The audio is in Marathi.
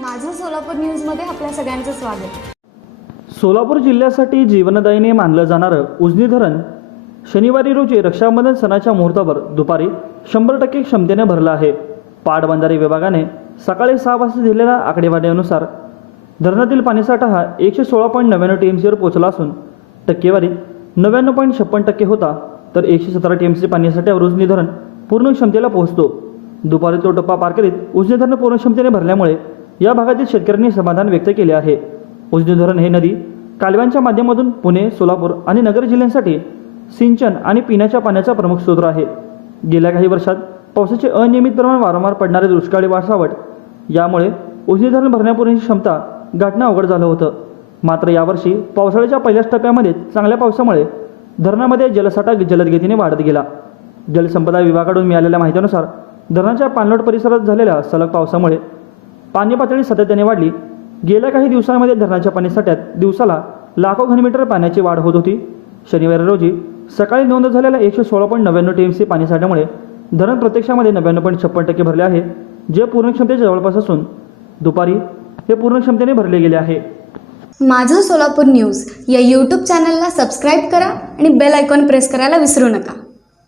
माझं सोलापूर न्यूजमध्ये आपल्या सगळ्यांचं स्वागत. सोलापूर जिल्ह्यासाठी जीवनदायीने मानलं जाणारं उजनी धरण शनिवारी रोजी रक्षाबंधन सणाच्या मुहूर्तावर दुपारी शंभर टक्के क्षमतेने भरलं आहे. पाटबंधारे विभागाने सकाळी सहा वाजता दिलेल्या आकडेवारीनुसार धरणातील पाणीसाठा हा एकशे सोळा पॉईंट नव्याण्णव टी एम सीवर पोहोचला असून टक्केवारी नव्याण्णव पॉईंट छप्पन टक्के होता तर एकशे सतरा टी एम सी पाणीसाठ्यावर उजनी धरण पूर्ण क्षमतेला पोहोचतो. दुपारी तो टप्पा पार करीत उजनी धरण पूर्ण क्षमतेने भरल्यामुळे या भागातील शेतकऱ्यांनी समाधान व्यक्त केले आहे. उजनी धरण हे नदी कालव्यांच्या माध्यमातून पुणे सोलापूर आणि नगर जिल्ह्यांसाठी सिंचन आणि पिण्याच्या पाण्याचा प्रमुख स्रोत आहे. गेल्या काही वर्षात पावसाचे अनियमित प्रमाण वारंवार पडणारे दुष्काळी वासावट यामुळे उजनी धरण भरण्यापूर्वीची क्षमता गाठणं अवघड झालं होतं. मात्र यावर्षी पावसाळ्याच्या पहिल्याच टप्प्यामध्ये चांगल्या पावसामुळे धरणामध्ये जलसाठा जलदगतीने वाढत गेला. जलसंपदा विभागाकडून मिळालेल्या माहितीनुसार धरणाच्या पाणलोट परिसरात झालेल्या सलग पावसामुळे पाणी पातळी सातत्याने वाढली. गेल्या काही दिवसांमध्ये धरणाच्या पाणीसाठ्यात दिवसाला लाखो घनमीटर पाण्याची वाढ होत होती. शनिवारी रोजी सकाळी नोंद झालेल्या एकशे सोळा पॉईंट नव्याण्णव टी एम सी पाणीसाठ्यामुळे धरण प्रत्यक्षामध्ये नव्याण्णव पॉईंट छप्पन टक्के भरले आहे जे पूर्ण क्षमतेच्या जवळपास असून दुपारी हे पूर्ण क्षमतेने भरले गेले आहे. माझं सोलापूर न्यूज या यूट्यूब चॅनलला सबस्क्राईब करा आणि बेल आयकॉन प्रेस करायला विसरू नका.